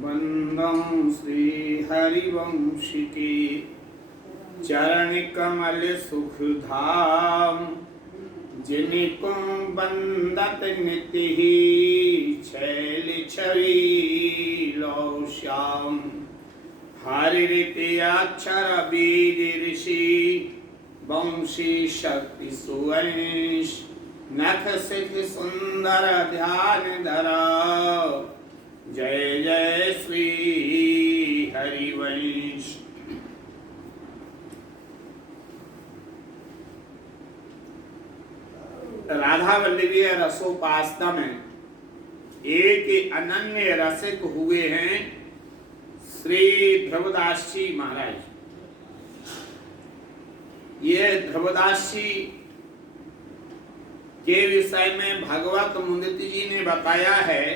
वंदं श्री हरिवंशी के चरण कमल सुख धाम, जिनको बंदत नित्य ही छैल छवि लो श्याम। हरि रीति अक्षर बीज ऋषि, वंशी शक्ति सुवंश, नख सिद्ध सुंदर ध्यान धरा। जय जय श्री हरिवंश। राधा वल्लभी रसोपासना में एक अनन्य रसिक हुए हैं श्री ध्रुवदास जी महाराज। ये ध्रुवदास जी के विषय में भगवत मुनिति जी ने बताया है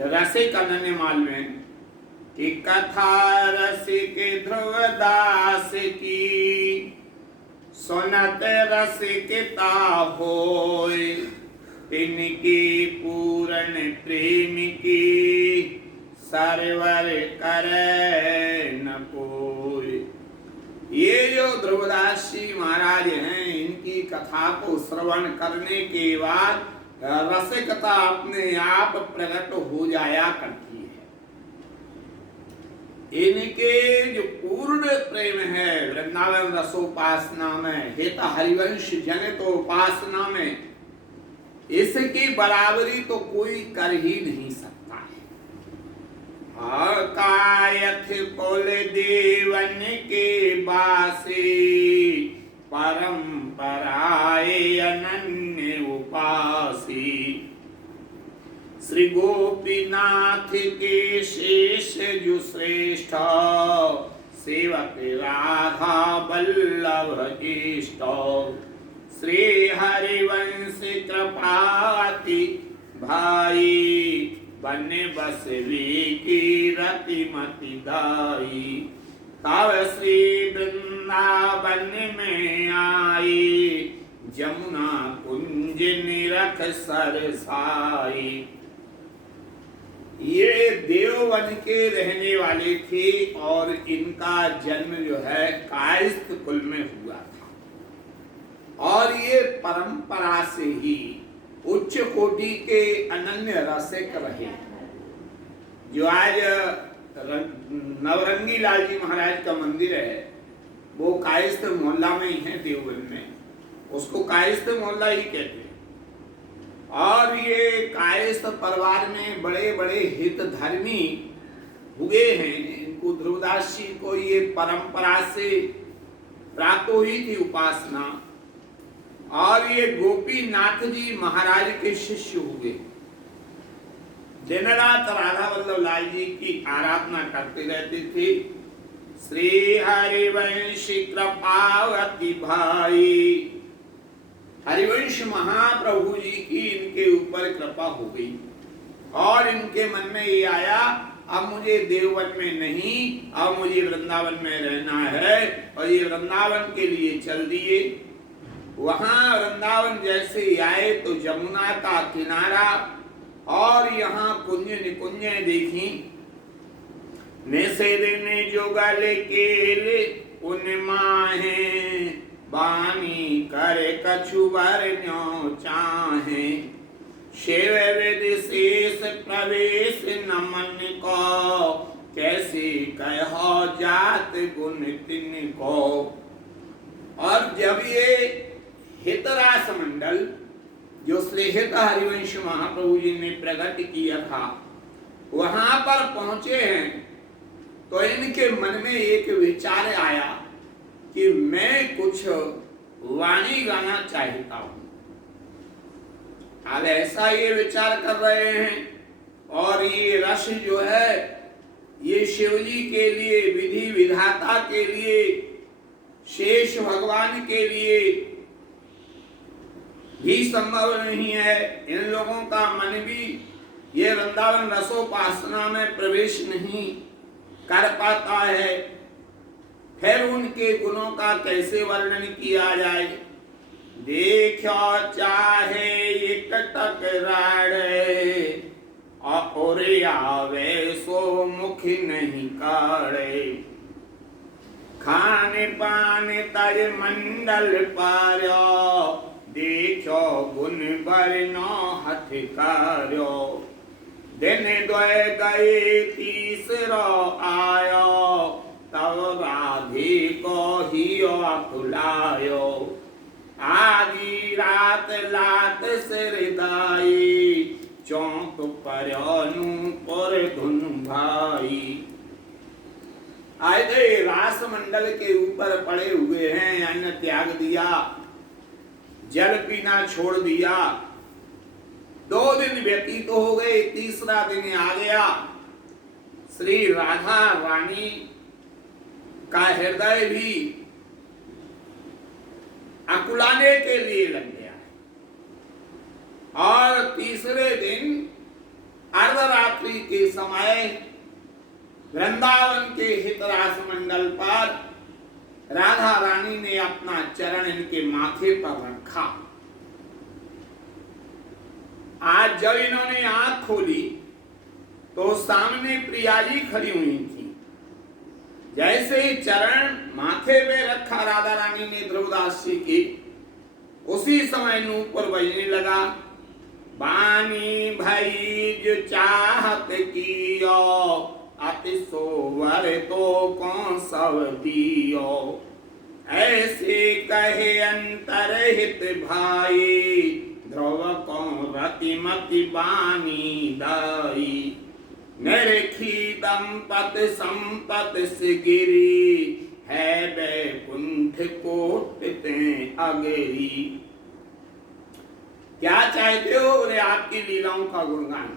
रसिक अनन्य माल में कि कथा रसिक ध्रुवदास की, सुनत रसिकता होय, तिनकी पूर्ण प्रेम की, सरवर करे न कोई। ये जो ध्रुवदास जी महाराज हैं, इनकी कथा को श्रवण करने के बाद रसिकता अपने आप प्रकट हो जाया करती है। इनके जो पूर्ण प्रेम है वृंदावन रसोपासना में, हित हरिवंश जनित उपासना में, इसकी बराबरी तो कोई कर ही नहीं सकता है। कायथ कुल देवन के बासे, परंपराए अनन्य उपासी। श्री गोपीनाथ के शेष जो श्रेष्ठ, सेवक राधा वल्लभ इष्ट। श्री हरिवंश कृपाति भाई, बन बसवी की रतिमति दाई। तब श्री वृंदावन में आई, जमुना कुंज निरख सरसाई। ये देववन के रहने वाले थे और इनका जन्म जो है कायस्थ कुल में हुआ था। और ये परंपरा से ही उच्च कोटि के अनन्य रसिक रहे। जो आज नवरंगी लाल जी महाराज का मंदिर है, वो कायस्थ मोहल्ला में ही है देवबंद में, उसको कायस्थ मोहल्ला ही कहते हैं। और ये कायस्थ परिवार में बड़े बड़े हित धर्मी हुए हैं। इनको ध्रुवदास जी को ये परंपरा से प्राप्त हुई थी उपासना, और ये गोपीनाथ जी महाराज के शिष्य हुए। दिन रात राधा वल्लभ लाल जी की आराधना करते रहते थे। श्री हरिवंश कृपावती भाई, हरिवंश महाप्रभु जी की इनके ऊपर कृपा हो गई और इनके मन में ये आया, अब मुझे देववन में नहीं, अब मुझे वृंदावन में रहना है। और ये वृंदावन के लिए चल दिए। वहां वृंदावन जैसे आए तो जमुना का किनारा और यहाँ कुंज निकुंज देखी। निषेध ने जुगल केले उन माहे, बानी करे कछुबर न्यो चाहे। शिव विदेश प्रवेश नमन को, कैसे कहो जात गुण तिन को। और जब ये हितरास मंडल जो श्रेष्ठ हरिवंश महाप्रभु जी ने प्रकट किया था, वहां पर पहुंचे हैं, तो इनके मन में एक विचार आया कि मैं कुछ वाणी गाना चाहता हूं। अब ऐसा ये विचार कर रहे हैं, और ये रस जो है ये शिवजी के लिए, विधि विधाता के लिए, शेष भगवान के लिए भी संभव नहीं है। इन लोगों का मन भी ये वृंदावन रसोपासना में प्रवेश नहीं कर पाता है। फिर उनके गुणों का कैसे वर्णन किया जाए। देखो चाहे एक टकराड़े और पान तज मंडल पार्यो, देखो गुण बरनो हथ कार्यो। दिन द्वय गए तीसरो आयो, तब राधे को हियो अकुलायो। आधी रात लात सिर दाई, चौंक पर्योनु पर धुन भाई। आए रास मंडल के ऊपर पड़े हुए हैं, अन्न त्याग दिया, जल पीना छोड़ दिया। 2 दिन व्यतीत तो हो गए, तीसरा दिन आ गया। श्री राधा रानी का हृदय भी अकुलाने के लिए लग गया। और तीसरे दिन अर्धरात्रि के समय वृंदावन के हितरास मंडल पर राधा रानी ने अपना चरण इनके माथे पर रखा। आज जब इन्होंने आंख खोली तो सामने प्रिया जी खड़ी हुई थी। जैसे ही चरण माथे पे रखा राधा रानी ने ध्रुवदास जी की, उसी समय नूपुर बजने लगा। बानी भई जो चाहत कियो, अति सोवर तो कौन सब दियो। ऐसे कहे अंतरहित भाई, ध्रुव को रतिमति बानी दाई। निरखी दंपत संपत से गिरी, है बैकुंठ कोट ते अगरी। क्या चाहते हो? बोले आपकी लीलाओं का गुणगान।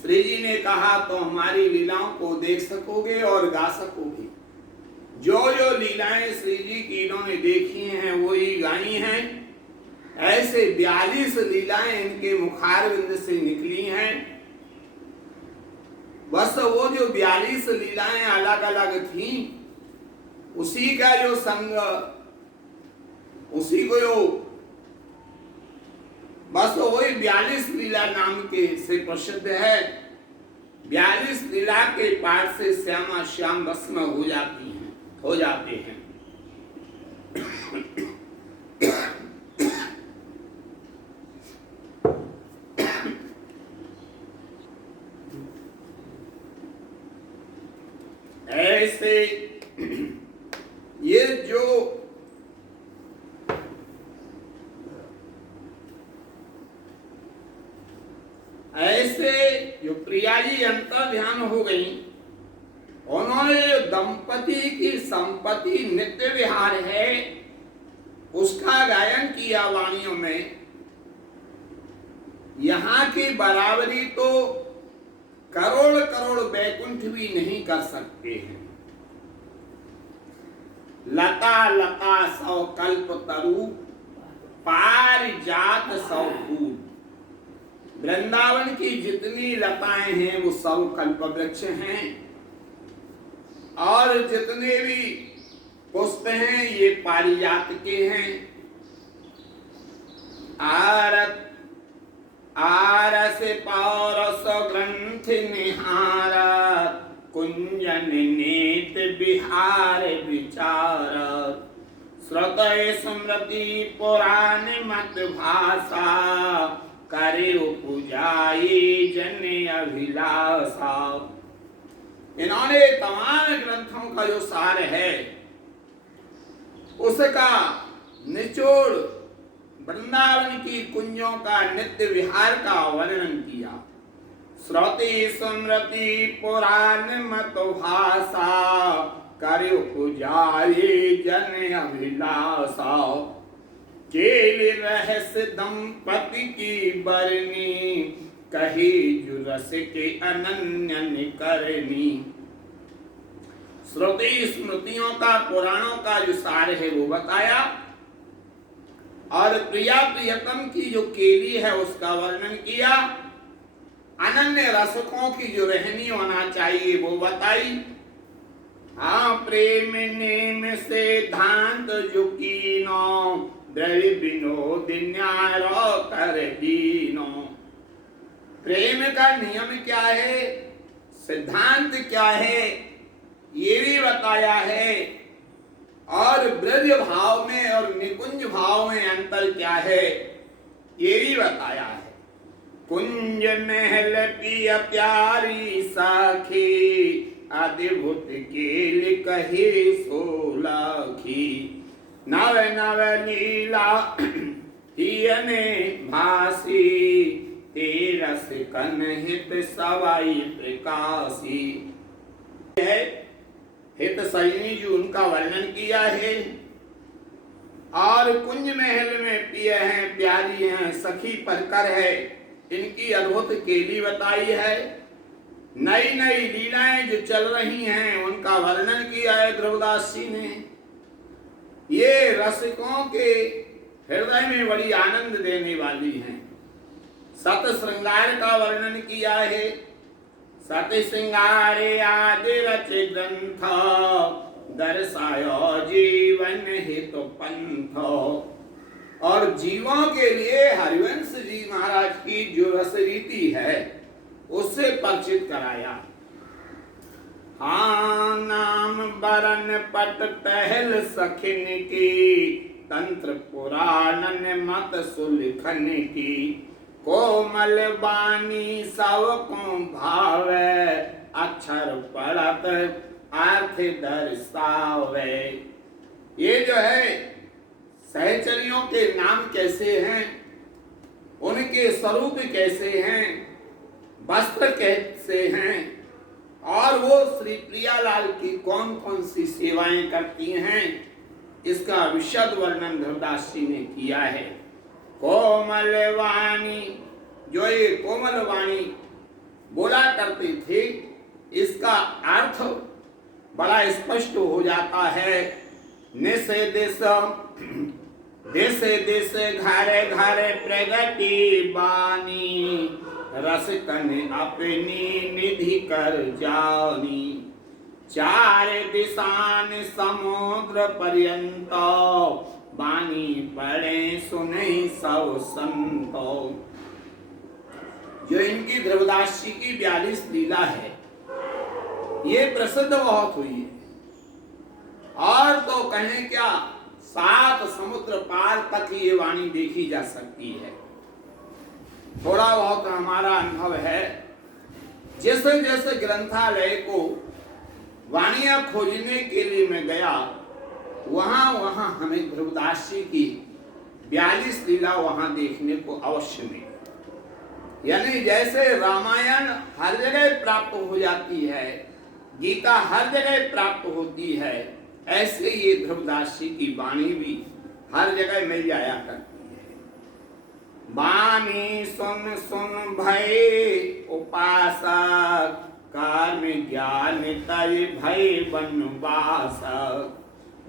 श्री जी ने कहा तो हमारी लीलाओं को देख सकोगे और गा सकोगे। जो जो लीलाएं श्री जी की इन्होंने देखी हैं वही गाई हैं। ऐसे 42 लीलाएं इनके मुखारविंद से निकली हैं। बस वो जो 42 लीलाएं अलग अलग थी, उसी का जो संग, उसी को जो बस वही 42 लीला नाम के से प्रसिद्ध है। 42 लीला के पाठ से श्यामा श्याम भस्म हो जाती हैं, हो जाते हैं। ऐसे ये जो प्रिया जी अंतर ध्यान हो गई, उन्होंने जो दंपति की संपत्ति नित्य विहार है उसका गायन किया वाणियों में। यहाँ की बराबरी तो करोड़ करोड़ बैकुंठ भी नहीं कर सकते हैं। लता लता सौ कल्प तरु, पारिजात सौ फूल। वृंदावन की जितनी लताएं हैं वो सब कल्प वृक्ष हैं, और जितने भी पुष्प हैं ये पारिजात के हैं। आरस पौरस ग्रंथ निहारत, कुंजन नेत बिहार विचारत। श्रुतय स्मृति पुराण मत भाषा, करे पूजाई जन अभिलाषा। इन्होंने तमाम ग्रंथों का जो सार है उसका निचोड़ वृंदावन की कुंजों का नित्य विहार का वर्णन किया। श्रुति स्मृति पुराण मत भाषा, करे पूजाई जन अभिलाषा। केल रहस्य दंपति की बरनी, कही जुरस के अनन्य करनी। श्रुति स्मृतियों का, पुराणों का जो सार है वो बताया, और प्रिया प्रियतम की जो केली है उसका वर्णन किया। अनन्य रसकों की जो रहनी होना चाहिए वो बताई। हाँ, प्रेम नेम से धांत जो कीनो, दरि विनोद न्यारो कर दीनो। प्रेम का नियम क्या है, सिद्धांत क्या है, ये भी बताया है। और ब्रज भाव में और निकुंज भाव में अंतर क्या है ये भी बताया है। कुंज महल पिया प्यारी साखी, अद्भुत केल कहे सोलाखी। नव नव लीला हियने भासी, तेरस कनहित सवाई प्रकाशी। हित सजनी जी उनका वर्णन किया है। और कुंज महल में पिय हैं, प्यारी हैं, सखी परकर है, इनकी अद्भुत केली बताई है। नई नई लीलाएं जो चल रही हैं उनका वर्णन किया है ध्रुवदास जी ने। ये रसिकों के हृदय में बड़ी आनंद देने वाली हैं। सत श्रृंगार का वर्णन किया है। सत श्रृंगारे आदि रच ग्रंथ, दर्शायो जीवन हित पंथ। और जीवों के लिए हरिवंश जी महाराज की जो रस रीति है उससे परिचित कराया। हाँ नाम बरन पट पहल सखिन की, तंत्र पुराणन मत सुलखन की। कोमल बानी सब को भावे, अक्षर पढ़त अर्थ दर्शावे। ये जो है सहचरियों के नाम कैसे हैं, उनके स्वरूप कैसे हैं, वस्त्र कैसे हैं, और वो श्री प्रियालाल की कौन कौन सी सेवाएं करती हैं, इसका विशद वर्णन ध्रुवदास जी ने किया है। कोमल वाणी, जो ये कोमल वाणी बोला करते थे, इसका अर्थ बड़ा स्पष्ट हो जाता है। निस दिस दिस घरे घरे प्रगति बानी, रसकन अपनी निधि कर जानी। चार दिशान समुद्र पर्यंत, बानी पढ़े सुने सब संतो। जो इनकी ध्रुवदास जी की 42 लीला है ये प्रसिद्ध बहुत हुई है। और तो कहें क्या, 7 समुद्र पार तक ये वाणी देखी जा सकती है। थोड़ा बहुत हमारा अनुभव है, जैसे जैसे ग्रंथालय को वाणियां खोजने के लिए मैं गया, वहां वहां हमें ध्रुवदास जी की 42 लीला वहां देखने को अवश्य मिली। यानी जैसे रामायण हर जगह प्राप्त हो जाती है, गीता हर जगह प्राप्त होती है, ऐसे ये ध्रुवदास जी की वाणी भी हर जगह मिल जाया करती है। वाणी सुन सुन भय उपासक, कर्म ज्ञान तय भय वनवासक।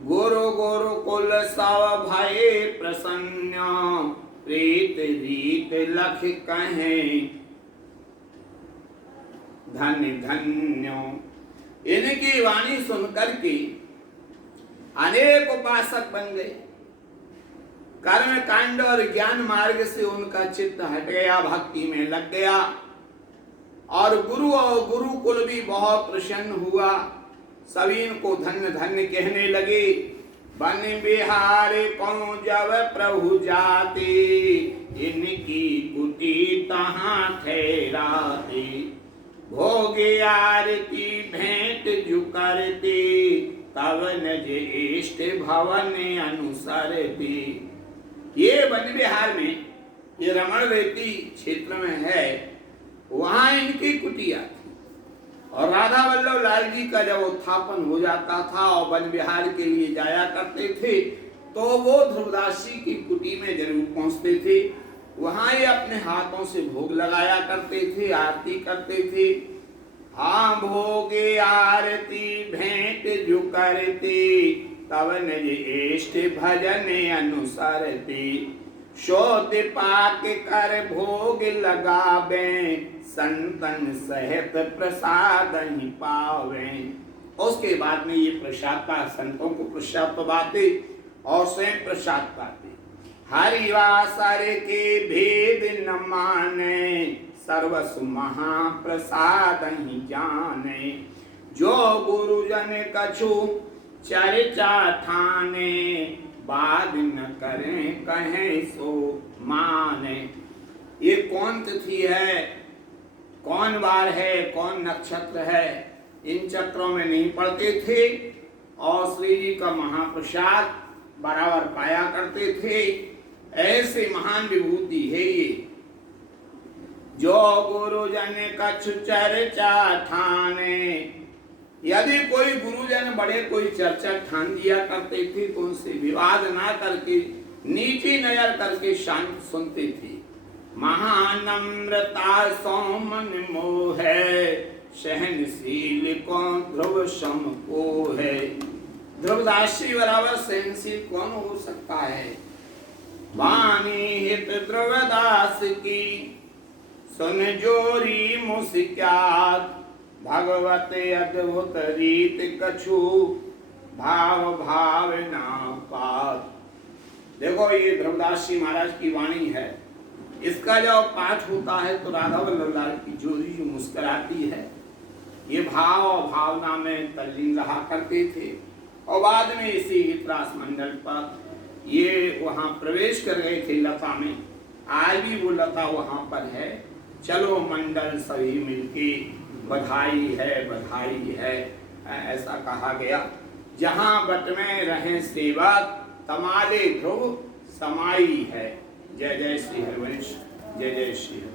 गुरु गुरुकुल सब भय प्रसन्न, प्रीत रीत लख कहें धन्य धन्य। इनकी वाणी सुनकर के अनेक उपासक बन गए। कर्म कांड और ज्ञान मार्ग से उनका चित्त हट गया, भक्ति में लग गया। और गुरु और गुरुकुल भी बहुत प्रसन्न हुआ, सभी इनको धन्य धन्य कहने लगे। बन बिहारे को जब प्रभु जाते, इनकी कुटी तहाँ ठहराते। भोग आरती भेंट जो करते, तब नज इष्ट भवन अनुसरते। ये वन विहार में, ये रमण रेती क्षेत्र में है, वहां इनकी कुटिया थी। और राधा वल्लभ लाल जी का जब उत्थापन हो जाता था और वन विहार के लिए जाया करते थे, तो वो ध्रुवदास जी की कुटी में जरूर पहुंचते थे। वहां ये अपने हाथों से भोग लगाया करते थे, आरती करते थे। हाँ भोगे आरती भेंट जो करते, तब निज इष्ट भजन अनुसरते। शोध पाक कर भोग लगावे, संतन सहित प्रसाद ही पावे। उसके बाद में ये प्रसाद पा, संतों को प्रसाद पाते और स्वयं प्रसाद पाते। हरिवासर के भेद न माने, सर्वसु महाप्रसाद ही जाने। जो गुरुजन कछु चर्चा ठाने बाद न करें कहें सो माने। ये कौन तिथि है, कौन वार है, कौन नक्षत्र है, इन चक्रों में नहीं पड़ते थे और श्री जी का महाप्रसाद बराबर पाया करते थे। ऐसे महान विभूति है ये। जो गुरुजन कछु चर्चा ठाने, यदि कोई गुरुजन बड़े कोई चर्चा ठान दिया करते थे तो उनसे विवाद ना करके नीची नजर करके शांत सुनते थे। महानम्रता सौमन मोह है, सहनशील कौन ध्रुव सम को है। ध्रुवदास जी बराबर सहनशील कौन हो सकता है। वाणी हित ध्रुवदास की सुन जोरी मुस्क्यात, भगवत अद्भुत रीत कछु भाव भाव ना पात। देखो ये ध्रुवदास जी महाराज की वाणी है। इसका जब पाठ होता है तो राधा वल्लभ लाल की जोरी जो मुस्कुराती है, ये भाव और भावना में तल्लीन रहा करते थे। और बाद में इसी हितरास मंडल पर ये वहाँ प्रवेश कर गए थे लता में। आज भी वो लता वहाँ पर है। चलो मंडल सभी मिलके बधाई है ऐसा कहा गया। जहाँ बट में रहे सेवक, तमाले ध्रुव समाई है। जय जय श्री हरिवंश, जय जय श्री हरि।